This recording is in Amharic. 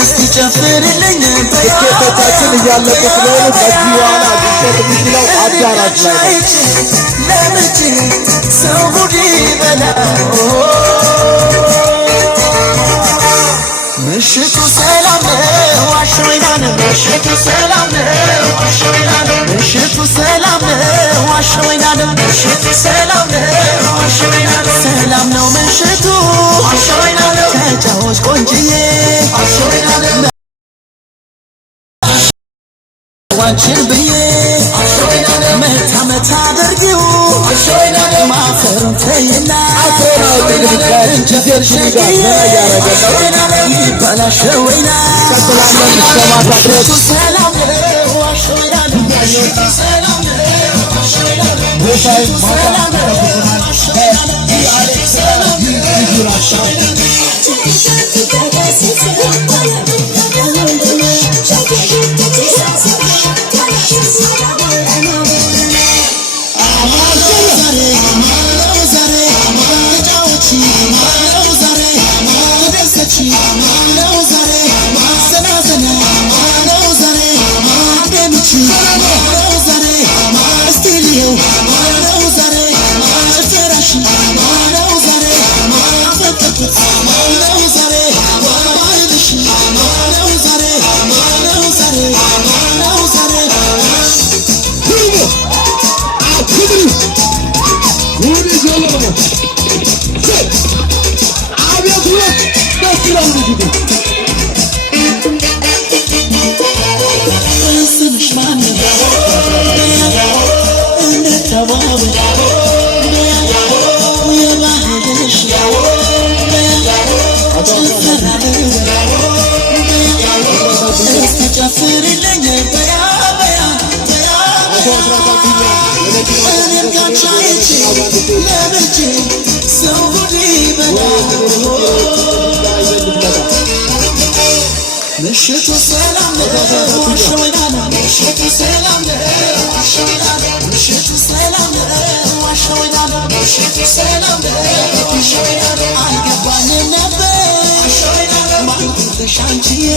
እስኪጨፍርልኝ ትኬቶቻችን እያለቁ ስለሆኑ ከዚህ በኋላ ሊሸጥ የሚችለው አዳራሽ ላይ ነው። ለምጄ ሰው ጉድ ይበላል ምሽቱ ሰላም ነው ዋሾይናን ምሽቱ ሰላም ነው ዋሾይናን ምሽቱ ሰላም ነው ዋሾይናን ምሽቱ ሰላም ነው ዋሾይናን ሰላም ነው ምሽቱ ዋሾይናን ተጫዎች ቆንጅዬ ዋሾይናን ዋንቺን ብዬ ዋሾይናን መታ መታ አድርጊው ዋሾይናን ማፈሩን ተይና እንጀር ሸግዬ ይባላሽ ወይና ምሽቱ ሰላም ነው ዋሾይናን ምሽቱ ሰላም ነው ዋሾይናን ምሽቱ ሰላም ነው ዋሾይናን ምሽቱ ሰላም ነው ዋሾይናን ምሽቱ ሰላም ነው ዋሾይናን ምሽቱ ሰላም ነው ዋሾይናን ምሽቱ ሰላም ነው ዋሾይናን ምሽቱ ሰላም ነው ዋሾይናን አልገባንም ነበር ዋሾይናን ማን ተሻንቺዬ